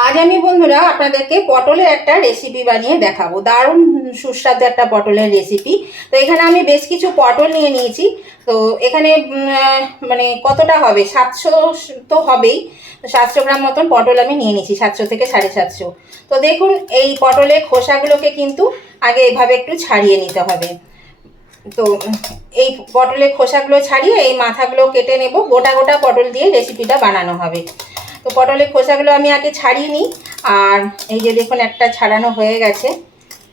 আজ আমি বন্ধুরা আপনাদেরকে পটলের একটা রেসিপি বানিয়ে দেখাবো। দারুণ সুস্বাদু একটা পটলের রেসিপি। তো এখানে আমি বেশ কিছু পটল নিয়ে নিয়েছি। তো এখানে মানে কতটা হবে, 700 তো হবেই। 700 গ্রাম মতন পটল আমি নিয়ে নিয়েছি, 700 থেকে 750। তো দেখুন, এই পটলের খোসাগুলোকে কিন্তু আগে এভাবে একটু ছাড়িয়ে নিতে হবে। তো এই পটলের খোসাগুলো ছাড়িয়ে এই মাথাগুলো কেটে নেব। গোটা গোটা পটল দিয়ে রেসিপিটা বানানো হবে। তো পটলের খোসাগুলো আমি আগে ছাড়িয়ে নিই। আর এই যে দেখুন, একটা ছাড়ানো হয়ে গেছে।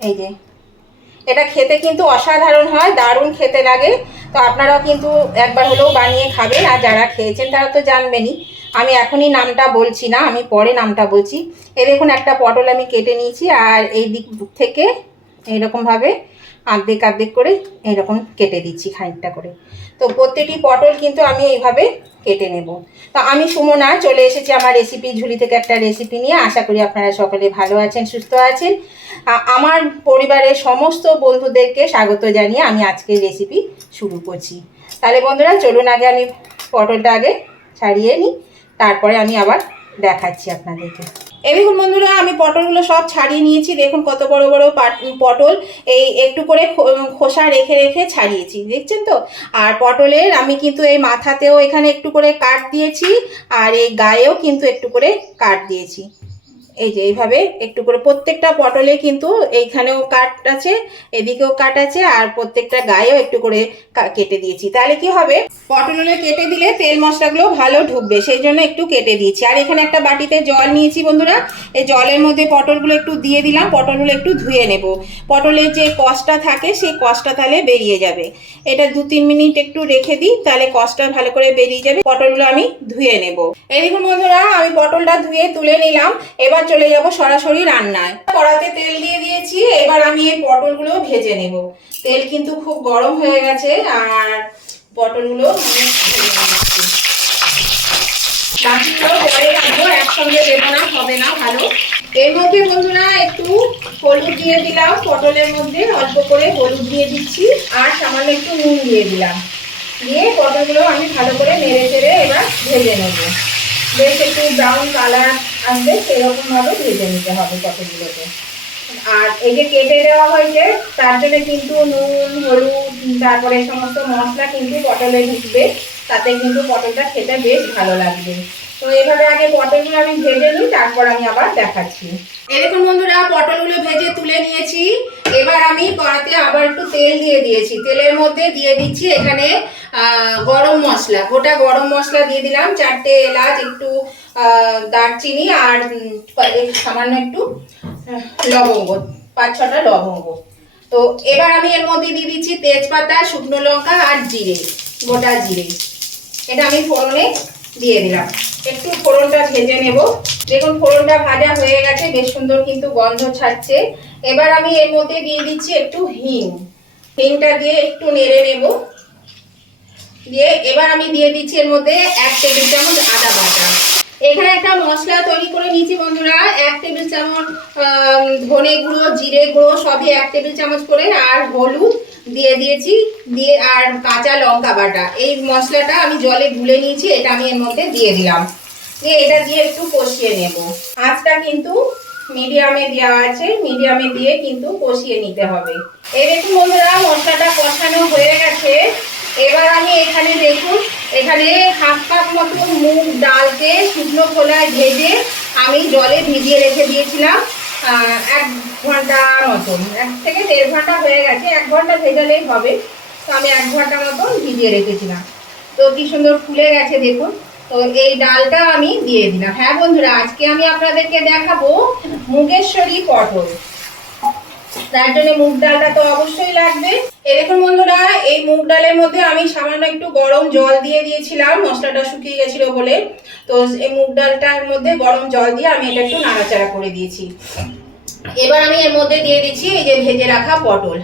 এই যে, এটা খেতে কিন্তু অসাধারণ হয়, দারুণ খেতে লাগে। তো আপনারাও কিন্তু একবার হলেও বানিয়ে খাবেন, আর যারা খেয়েছেন তারা তো জানবেনই। আমি এখনই নামটা বলছি না, আমি পরে নামটা বলছি। এই দেখুন, একটা পটল আমি কেটে নিয়েছি, আর এই দিক থেকে এইরকমভাবে আর্ধেক আর্ধেক করে এইরকম কেটে দিচ্ছি খানিকটা করে। তো প্রত্যেকটি পটল কিন্তু আমি এইভাবে কেটে নেব। তো আমি সুমনা চলে এসেছি আমার রেসিপি ঝুলি থেকে একটা রেসিপি নিয়ে। আশা করি আপনারা সকলে ভালো আছেন, সুস্থ আছেন। আমার পরিবারের সমস্ত বন্ধুদেরকে স্বাগত জানিয়ে আমি আজকের রেসিপি শুরু করছি। তাহলে বন্ধুরা চলুন, আগে আমি পটলটা আগে ছাড়িয়ে নিই, তারপরে আমি আবার দেখাচ্ছি আপনাদেরকে। এই দেখুন বন্ধুরা, আমি পটলগুলো সব ছাড়িয়ে নিয়েছি। দেখুন কত বড় বড় পটল, এই একটু করে খোসা রেখে রেখে ছাড়িয়েছি, দেখছেন তো। আর পটলের আমি কিন্তু এই মাথাতেও এখানে একটু করে কাট দিয়েছি, আর এই গায়েও কিন্তু একটু করে কাট দিয়েছি। এই যে এইভাবে একটু করে প্রত্যেকটা পটলে কিন্তু এইখানেও কাট আছে, এদিকেও কাট আছে, আর প্রত্যেকটা গায়েও একটু করে কেটে দিয়েছি। তাহলে কি হবে, পটলগুলো কেটে দিলে তেল মশলাগুলো ভালো ঢুকবে, সেই জন্য একটু কেটে দিয়েছি। আর এখানে একটা বাটিতে জল নিয়েছি বন্ধুরা। এই জলের মধ্যে পটলগুলো একটু দিয়ে দিলাম, পটলগুলো একটু ধুয়ে নেব। পটলের যে কষটা থাকে সেই কষটা তাহলে বেরিয়ে যাবে। এটা 2-3 মিনিট একটু রেখে দিই, তাহলে কষটা ভালো করে বেরিয়ে যাবে। পটলগুলো আমি ধুয়ে নেব। এই দেখুন বন্ধুরা, আমি পটলটা ধুয়ে তুলে নিলাম। এবার চলে যাব সরাসরি রান্নায়। কড়াতে তেল দিয়ে দিয়েছি, এবার আমি এই পটলগুলো ভেজে নেব। তেল কিন্তু খুব গরম হয়ে গেছে, আর পটলগুলো আমি ভেজে নিচ্ছি। বাকিগুলো পরে রাখবো, একসঙ্গে দেবো না, হবে না ভালো। এর মধ্যে বন্ধুরা একটু হলুদ দিয়ে দিলাম, পটলের মধ্যে অল্প করে হলুদ দিয়ে দিচ্ছি, আর সামান্য একটু নুন দিয়ে দিলাম। দিয়ে পটলগুলো আমি ভালো করে নেড়ে চেড়ে এবার ভেজে নেব। বেশ একটু ব্রাউন কালার আসবে, সেরকমভাবে ভেজে নিতে হবে পটলগুলোকে। আর এই যে কেটে দেওয়া হয়েছে, তার জন্য কিন্তু নুন, হলুদ, তারপরে সমস্ত মশলা কিন্তু পটলে ঢুকবে, তাতে কিন্তু পটলটা খেতে বেশ ভালো লাগবে। তো এভাবে আগে পটলগুলো আমি ভেজে নিই, তারপর আমি আবার দেখাচ্ছি। এই দেখুন বন্ধুরা, পটলগুলো ভেজে তুলে নিয়েছি। এবার আমি কড়াতে আবার একটু তেল দিয়ে দিয়েছি। তেলের মধ্যে দিয়ে দিচ্ছি এখানে গরম মশলা, গোটা গরম মশলা দিয়ে দিলাম। 4টে এলাচ, একটু দারচিনি, আর সামান্য একটু লবঙ্গ, 5-6টা লবঙ্গ। তো এবার আমি এর মধ্যে দিয়ে দিচ্ছি তেজপাতা, শুকনো লঙ্কা, আর জিরে, গোটা জিরে। এটা আমি ফোড়নে দিয়ে দিলাম। একটু ফোড়নটা ভেজে নেব। দেখুন ফোড়নটা ভাজা হয়ে গেছে, বেশ সুন্দর কিন্তু গন্ধ ছাড়ছে। এবার আমি এর মধ্যে দিয়ে দিচ্ছি একটু হিং। হিংটা দিয়ে একটু নেড়ে নেব। দিয়ে এবার আমি দিয়ে দিচ্ছি এর মধ্যে 1 টেবিল চামচ আদা বাটা। এখানে একটা মশলা তৈরি করে নিয়েছি বন্ধুরা। 1 টেবিল চামচ ধনে গুঁড়ো, জিরে গুঁড়ো সবই 1 টেবিল চামচ করে, আর হলুদ দিয়ে দিয়েছি, দিয়ে আর কাঁচা লঙ্কা বাটা। এই মশলাটা আমি জলে গুলে নিয়েছি, এটা আমি এর মধ্যে দিয়ে দিলাম। দিয়ে এটা দিয়ে একটু কষিয়ে নেব। আঁচটা কিন্তু মিডিয়ামে দেওয়া আছে, মিডিয়ামে দিয়ে কিন্তু কষিয়ে নিতে হবে। এই দেখুন বন্ধুরা, মশলাটা কষানো হয়ে গেছে। এবার আমি এখানে দেখুন, এখানে 1/2 কাপ মতো মুগ ডালকে শুকনো খোলায় ভেজে আমি জলে ভিজিয়ে রেখে দিয়েছিলাম 1 ঘন্টা মতন। 1 থেকে 1.5 ঘন্টা হয়ে গেছে, 1 ঘন্টা ভেজালেই হবে। তো আমি 1 ঘন্টা মতন ভিজিয়ে রেখেছিলাম। তো কি সুন্দর ফুলে গেছে দেখুন। তো এই ডালটা আমি দিয়ে দিলাম। হ্যাঁ বন্ধুরা, আজকে আমি আপনাদেরকে দেখাবো মুগেশ্বরী পটল। তার জন্য মুগ ডালটা তো অবশ্যই লাগবে। এই দেখুন বন্ধুরা, এই মুগ ডালের মধ্যে আমি সামান্য একটু গরম জল দিয়ে দিয়েছিলাম, মশলাটা শুকিয়ে গেছিল বলে। তো এই মুগ ডালটার মধ্যে গরম জল দিয়ে আমি এটা একটু নাড়াচাড়া করে দিয়েছি। এবার আমি এর মধ্যে দিয়ে দিচ্ছি এই যে ভেজে রাখা পটল।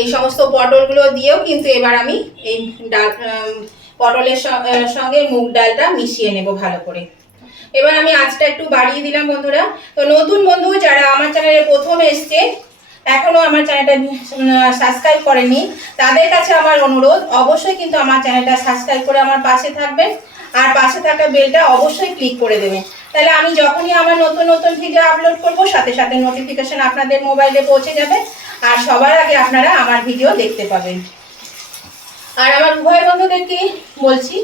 এই সমস্ত পটলগুলো দিয়েও কিন্তু এবার আমি এই ডাল পটলের সঙ্গে মুগ ডালটা মিশিয়ে নেব ভালো করে। এবার আমি আঁচটা একটু বাড়িয়ে দিলাম বন্ধুরা। তো নতুন বন্ধু যারা আমার চ্যানেলে প্রথম এসছে, এখনো আমার চ্যানেলটা সাবস্ক্রাইব করেনি, তাদের কাছে আমার অনুরোধ, অবশ্যই কিন্তু আমার চ্যানেলটা সাবস্ক্রাইব করে আমার পাশে থাকবেন। আর পাশে থাকা বেলটা অবশ্যই ক্লিক করে দেবেন। তাহলে আমি যখনই আমার নতুন নতুন ভিডিও আপলোড করব সাথে সাথে নোটিফিকেশন আপনাদের মোবাইলে পৌঁছে যাবে আর সবার আগে আপনারা আমার ভিডিও দেখতে পাবেন। আর আমার উভয় বন্ধুদেরকে বলছি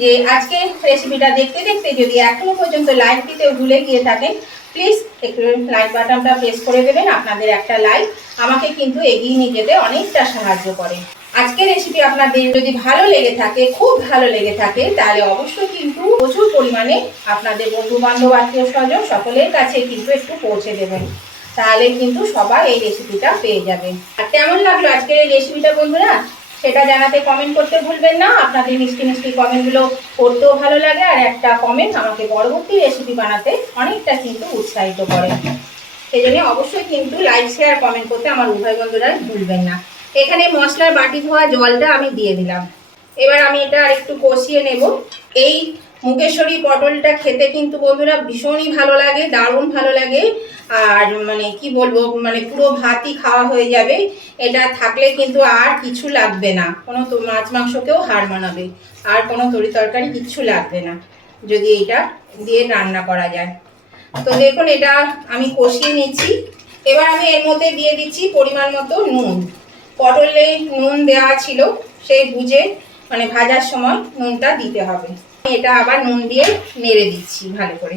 যে আজকে রেসিপিটা দেখতে দেখতে যদি এখনো পর্যন্ত লাইক দিতে ভুলে গিয়ে থাকেন, প্লিজ একটু লাইক বাটনটা প্রেস করে দেবেন। আপনাদের একটা লাইক আমাকে কিন্তু এগিয়ে নিয়ে যেতে অনেকটা সাহায্য করে। আজকের রেসিপি আপনাদের যদি ভালো লেগে থাকে, খুব ভালো লেগে থাকে, তাহলে অবশ্যই কিন্তু প্রচুর পরিমাণে আপনাদের বন্ধু বান্ধব আত্মীয় স্বজন সকলের কাছে কিন্তু একটু পৌঁছে দেবেন, তাহলে কিন্তু সবাই এই রেসিপিটা পেয়ে যাবেন। আর কেমন লাগলো আজকের এই রেসিপিটা বন্ধুরা, সেটা জানাতে কমেন্ট করতে ভুলবেন না। আপনাদের মিষ্টি মিষ্টি কমেন্টগুলো পড়তেও ভালো লাগে, আর একটা কমেন্ট আমাকে পরবর্তী রেসিপি বানাতে অনেকটা কিন্তু উৎসাহিত করে। সেই জন্য অবশ্যই কিন্তু লাইক শেয়ার কমেন্ট করতে আমার উভয় বন্ধুরা ভুলবেন না। এখানে মশলার বাটি ধোয়া জলটা আমি দিয়ে দিলাম। এবার আমি এটা আর একটু কষিয়ে নেব। এই মুগেশ্বরী পটলটা খেতে কিন্তু বন্ধুরা ভীষণই ভালো লাগে, দারুণ ভালো লাগে। আর মানে কি বলবো, মানে পুরো ভাতই খাওয়া হয়ে যাবে। এটা থাকলে কিন্তু আর কিছু লাগবে না, কোনো তো মাছ মাংসকেও হার মানাবে, আর কোনো তরি তরকারি কিচ্ছু লাগবে না যদি এটা দিয়ে রান্না করা যায়। তো দেখুন এটা আমি কষিয়ে নিচ্ছি। এবার আমি এর মধ্যে দিয়ে দিচ্ছি পরিমাণ মতো নুন। পটলে নুন দেওয়া ছিল, সেই বুঝে মানে ভাজার সময় নুনটা দিতে হবে। এটা আবার নুন দিয়ে নেড়ে দিচ্ছি ভালো করে।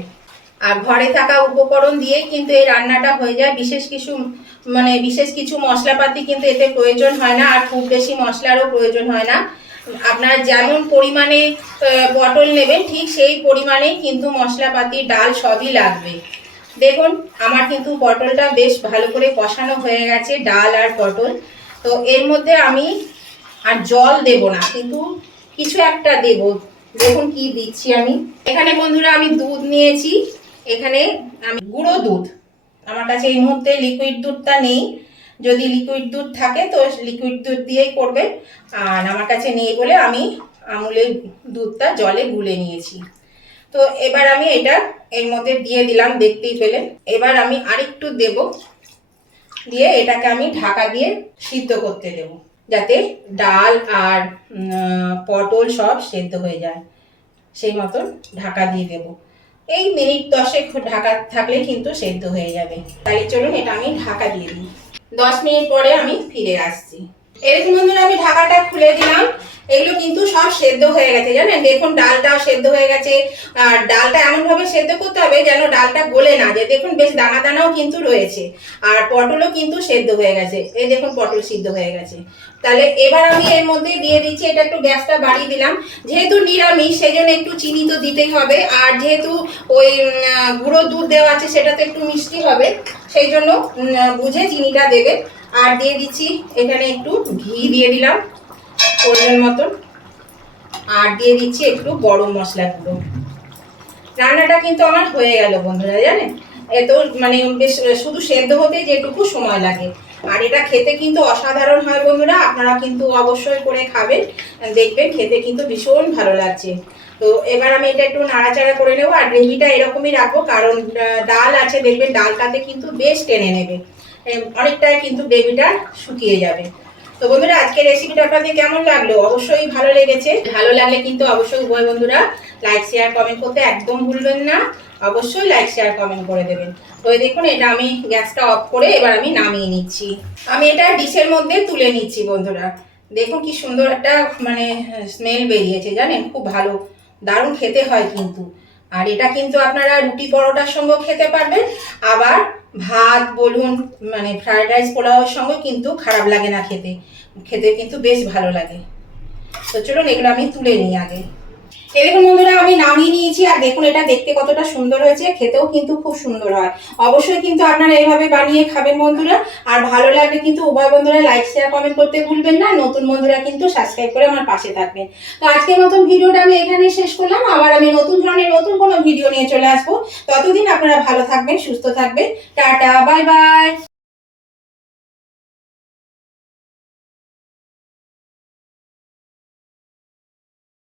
আর ঘরে থাকা উপকরণ দিয়ে কিন্তু এই রান্নাটা হয়ে যায়। বিশেষ কিছু মশলাপাতি কিন্তু এতে প্রয়োজন হয় না, আর খুব বেশি মশলারও প্রয়োজন হয় না। আপনারা যেমন পরিমাণে পটল নেবেন ঠিক সেই পরিমাণেই কিন্তু মশলাপাতি ডাল সবই লাগবে। দেখুন আমার কিন্তু পটলটা বেশ ভালো করে কষানো হয়ে গেছে, ডাল আর পটল। তো এর মধ্যে আমি আর জল দেব না, কিন্তু কিছু একটা দেব। দেখুন কি দিচ্ছি আমি এখানে বন্ধুরা। আমি দুধ নিয়েছি, এখানে আমি গুঁড়ো দুধ, আমার কাছে এই মুহূর্তে লিকুইড দুধটা নেই। যদি লিকুইড দুধ থাকে তো লিকুইড দুধ দিয়েই করবেন, আর আমার কাছে নেই বলে আমি আমুলের দুধটা জলে গুলে নিয়েছি। তো এবার আমি এটা এর মধ্যে দিয়ে দিলাম, দেখতেই পেলেন। এবার আমি আরেকটু দেব, দিয়ে এটাকে আমি ঢাকা দিয়ে সিদ্ধ করতে দেব, যাতে ডাল আর পটল সব সেদ্ধ হয়ে যায়। সেই মতন ঢাকা দিয়ে দেব। এই মিনিট 10 ঢাকা থাকলে কিন্তু সেদ্ধ হয়ে যাবে। তাহলে চলুন এটা আমি ঢাকা দিয়ে দিই। 10 মিনিট পরে আমি ফিরে আসছি। এরকম বন্ধুরা আমি ঢাকাটা খুলে দিলাম। এগুলো কিন্তু সব সেদ্ধ হয়ে গেছে জানেন। দেখুন ডালটাও সেদ্ধ হয়ে গেছে। আর ডালটা এমনভাবে সেদ্ধ করতে হবে যেন ডালটা গলে না যায়। দেখুন বেশ দানা দানাও কিন্তু রয়েছে। আর পটলও কিন্তু সেদ্ধ হয়ে গেছে। এই দেখুন পটল সিদ্ধ হয়ে গেছে। তাহলে এবার আমি এর মধ্যে দিয়ে দিচ্ছি, এটা একটু গ্যাসটা বাড়িয়ে দিলাম। যেহেতু নিরামিষ সেই জন্য একটু চিনি তো দিতেই হবে, আর যেহেতু ওই গুঁড়ো দুধ দেওয়া আছে সেটা তো একটু মিষ্টি হবে, সেই জন্য বুঝে চিনিটা দেবে। আর দিয়ে দিচ্ছি এখানে একটু ঘি দিয়ে দিলাম পরিমাণ মতন, আর দিয়ে দিচ্ছি একটু গরম মশলা গুঁড়ো। রান্নাটা কিন্তু আমার হয়ে গেল বন্ধুরা জানেন। এত মানে বেশ শুধু সেদ্ধ হতে যেটুকু সময় লাগে, আর এটা খেতে কিন্তু অসাধারণ হয় বন্ধুরা। আপনারা কিন্তু অবশ্যই করে খাবেন, দেখবেন খেতে কিন্তু ভীষণ ভালো লাগছে। তো এবার আমি এটা একটু নাড়াচাড়া করে নেবো। আর গ্রেভিটা এরকমই রাখবো, কারণ ডাল আছে দেখবেন ডালটাতে কিন্তু বেশ টেনে নেবে, অনেকটাই কিন্তু গ্রেভিটা শুকিয়ে যাবে। তো বন্ধুরা আজকের রেসিপিটা আপনাদের কেমন লাগলো, অবশ্যই ভালো লেগেছে। ভালো লাগলে কিন্তু অবশ্যই উভয় বন্ধুরা লাইক শেয়ার কমেন্ট করতে একদম ভুলবেন না। অবশ্যই লাইক শেয়ার কমেন্ট করে দেবেন। তো দেখুন এটা আমি গ্যাসটা অফ করে এবার আমি নামিয়ে নিচ্ছি। আমি এটা ডিশের মধ্যে তুলে নিচ্ছি বন্ধুরা। দেখুন কি সুন্দর একটা মানে স্মেল বেরিয়েছে জানেন, খুব ভালো দারুণ খেতে হয় কিন্তু। আর এটা কিন্তু আপনারা রুটি পরোটার সঙ্গেও খেতে পারবেন, আবার ভাত বলুন মানে ফ্রাইড রাইস পোলাওয়ের সঙ্গে কিন্তু খারাপ লাগে না খেতে, খেতে কিন্তু বেশ ভালো লাগে। তো চলুন এগুলো আমি তুলে নিই আগে। এই দেখুন বন্ধুরা আমি নামিয়ে নিয়েছি, আর দেখুন এটা দেখতে কতটা সুন্দর হয়েছে, খেতেও কিন্তু খুব সুন্দর হয়। অবশ্যই কিন্তু আপনারা এইভাবে বানিয়ে খাবেন বন্ধুরা। আর ভালো লাগলে কিন্তু উভয় বন্ধুরা লাইক শেয়ার কমেন্ট করতে ভুলবেন না। নতুন বন্ধুরা কিন্তু সাবস্ক্রাইব করে আমার পাশে থাকবেন। তো আজকের মতন ভিডিওটা আমি এখানে শেষ করলাম। আবার আমি নতুন ধরনের নতুন কোনো ভিডিও নিয়ে চলে আসবো। ততদিন আপনারা ভালো থাকবেন, সুস্থ থাকবেন। Tata, bye bye.